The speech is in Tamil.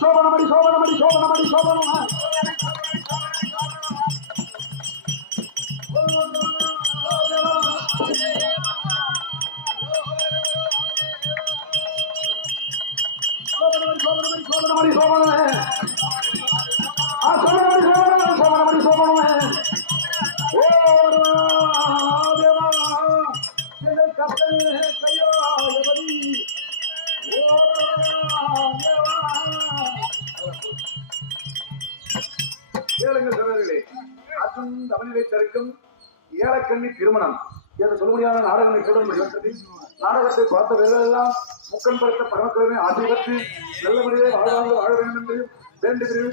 சோபனமடி சோபனமடி சோபனமடி சோபனமா சோபனமடி சோபனமே சோபனமடி சோபனமே சோபனமடி சோபனமே ஓ தேவா என்னை கப்பல் கையோ எவரி ஓ தேவா கேளுங்கள் சகோதரர்களே அர்ஜுன் தமனிலை தடுக்கும் ஏழக்கண்ணி திருமணம் என்று சொல்ல முடியாத நாடகங்களை தொடர்ந்து நாடகத்தை பார்த்தவர்கள் எல்லாம் முக்கன் படுத்த பரமக்கிழமை ஆசை பெற்று நல்ல முறையை வாழ வேண்டும் என்று வேண்டு பிரிவு